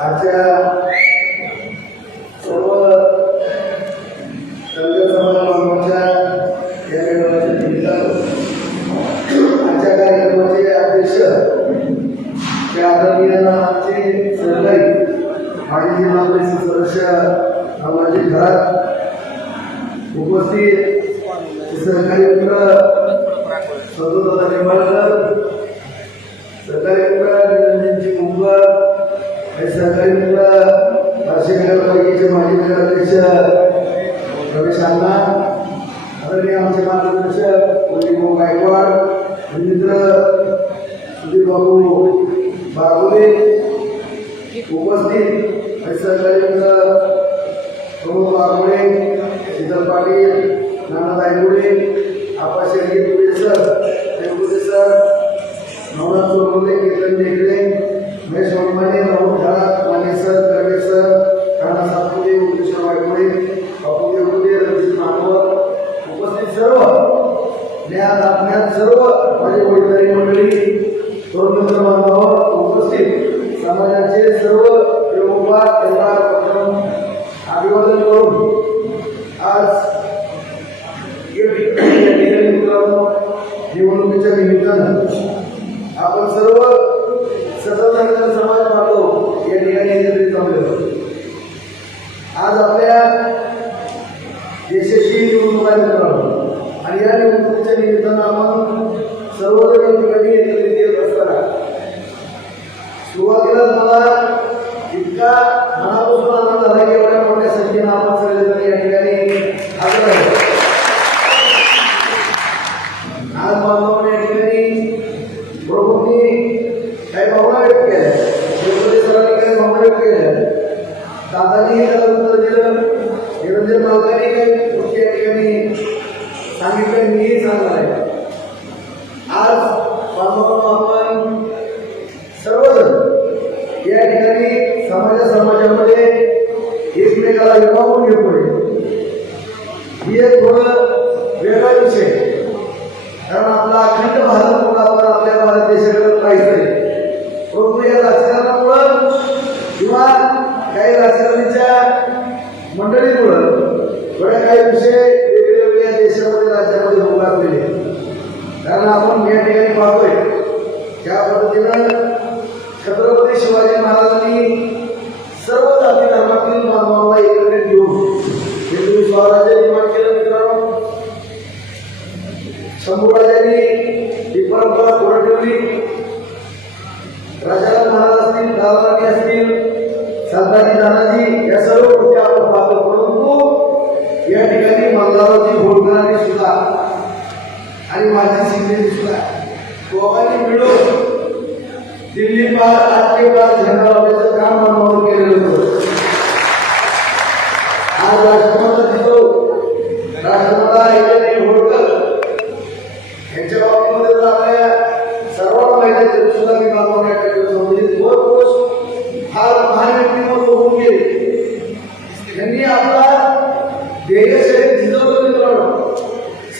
आजच्या सर्व धनगर समाजाच्या या मेळाव्याच्या निमित्तानं आजच्या कार्यक्रमाचे अध्यक्ष त्या आदरणीय आमचे सहकारी माजी जिल्हा परिषद सदस्य रामाजी घरात उपस्थित सहकारी मित्र सदोदादा निर्माण सहकारी मित्र नाशिक नगरपालिकेचे माजी नगराध्यक्ष रमेश अण्णा आदरणीय आमचे मार्गदर्शक भाऊ गायकवाड मित्र सुधीर बाबू बागुले उपस्थित आणि सहकारी मित्र प्रमोद वाघमोडे शीतल पाटील नाना दायगुडे आपा शेडगे सर देवपुरे सर नवनाथ सोनवणे केतन टेकडे निवडणुकीच्या आपण सर्व बांधवांनो आपण सर्वजण या ठिकाणी समाजा समाजामध्ये एकमेकाला विभागून घेतोय ही एक थोडं वेगळा विषय कारण आपला अखंड भारत म्हणून आपण आपल्या भारत देशाकडे पाहिजे नाही परंतु या राजकारणामुळं किंवा काही राजकारणाच्या मंडळीमुळं थोड्या काही विषय वेगळे वेगळ्या देशामध्ये राज्यामध्ये होऊ लागलेले कारण आपण या ठिकाणी पद्धतीनं छत्रपती शिवाजी महाराजांनी सर्व जाती धर्मातील मानवांना एकत्रित घेऊन हिंदू स्वराज्य निर्माण केलं मित्रांनो. शंभूराजांनी ही परंपरा पुढे ठेवली. राजाराम महाराज असतील दादाजी असतील सरदारी दादाजी या सर्व गोष्टी आपण पाहतो. परंतु या ठिकाणी मल्हारजी भोडकरांनी सुद्धा आणि माझी शिंदे सुद्धा. दोघांनी मिळून दिल्ली पार आजके पार झेंडा लावण्याचं काम आम्हाला केलेलं होतं. आज राष्ट्रमाता दिसतो राष्ट्रमाता अहिल्यादेवी होळकर यांच्या बाबतीमध्ये तर आपल्या सर्वांना माहिती आहे तरी सुद्धा मी मानवाने संबंधित वर पुरुष फार महान व्यक्तिमत्व होऊन गेले. त्यांनी आपला ध्येयशैली झिजवलं मित्रांनो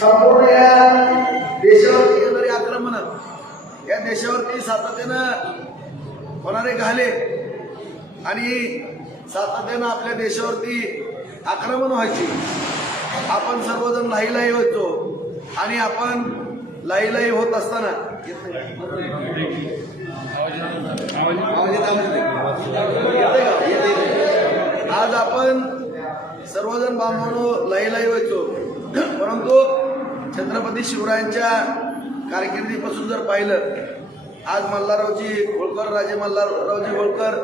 संपूर्ण या देशावरती येणारे आक्रमण या देशावरती सातत्यानं होणारे घाले. आणि सातत्यानं आपल्या देशावरती आक्रमण व्हायची. आपण सर्वजण लाईलाई होतो. आणि आपण लाईलाई होत असताना का? आज आपण सर्वजण बांधवानो लाईलाई व्हायचो परंतु छत्रपती शिवरायांच्या कारकिर्दीपासून जर पाहिलं आज मल्हाररावजी होळकर राजे मल्हाररावजी होळकर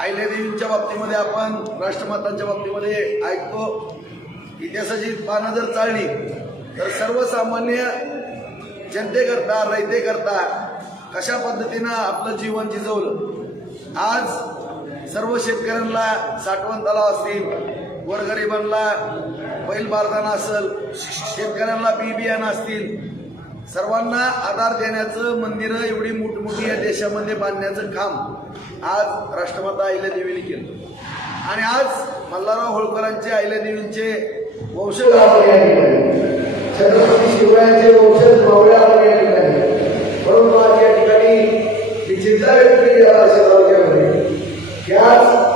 आईलेरींच्या बाबतीमध्ये आपण राष्ट्रमातांच्या बाबतीमध्ये ऐकतो. इतिहासाची पानं जर चालली तर सर्वसामान्य जनतेकरता रयतेकरता कशा पद्धतीनं आपलं जीवन जिजवलं? आज सर्व शेतकऱ्यांना साठवण तलाव असतील गोरगरिबांना बैल बारदाना असेल शेतकऱ्यांना बी बियाणं असतील सर्वांना आधार देण्याचं मंदिरं एवढी मोठमोठी या देशामध्ये बांधण्याचं काम आज राष्ट्रमाता अहिल्यादेवीने केलं. आणि आज मल्हारराव होळकरांचे अहिल्यादेवींचे वंशज छत्रपती शिवरायांचे वंशज मावळे या ठिकाणी. परंतु आज या ठिकाणी ही चिंता व्यक्त केली जात असेल की आज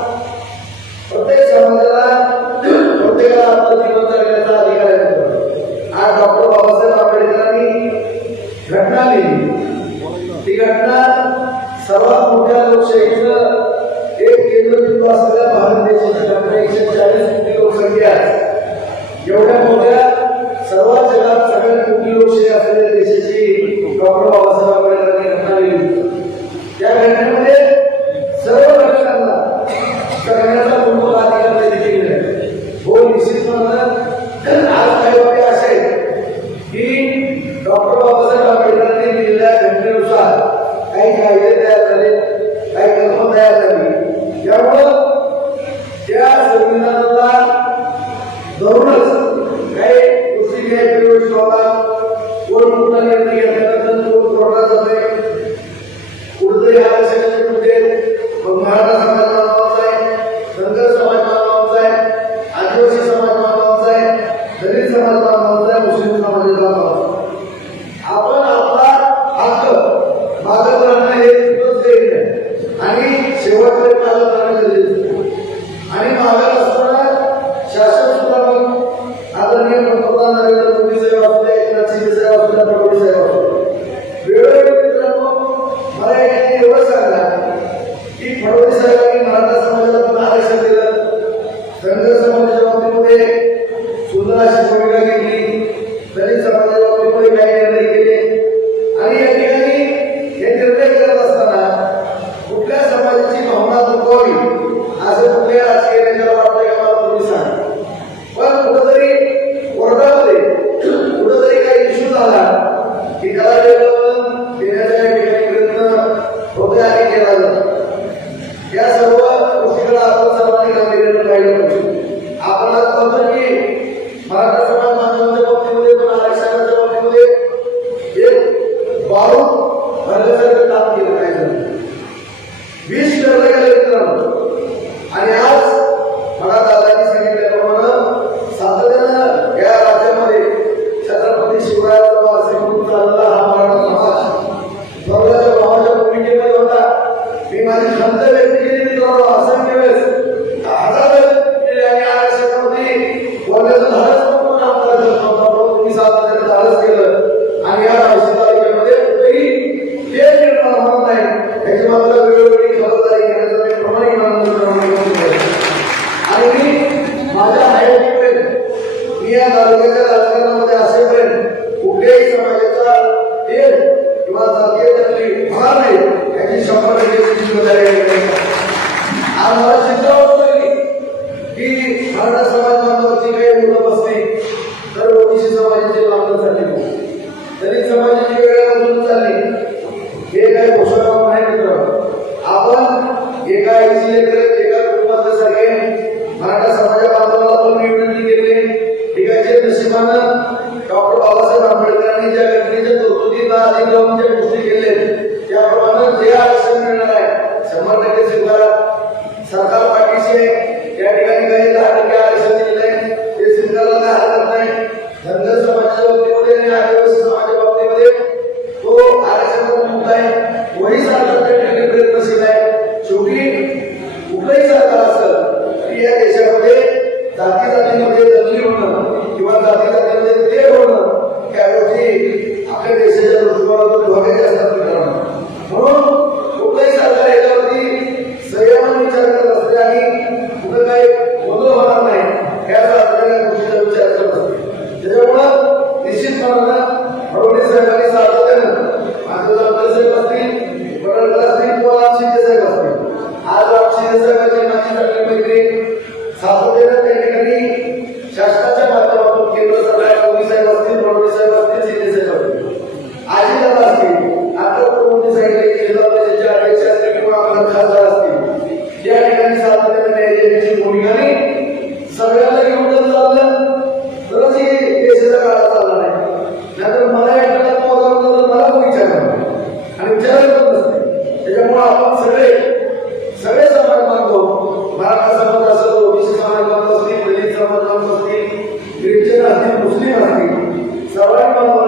असतील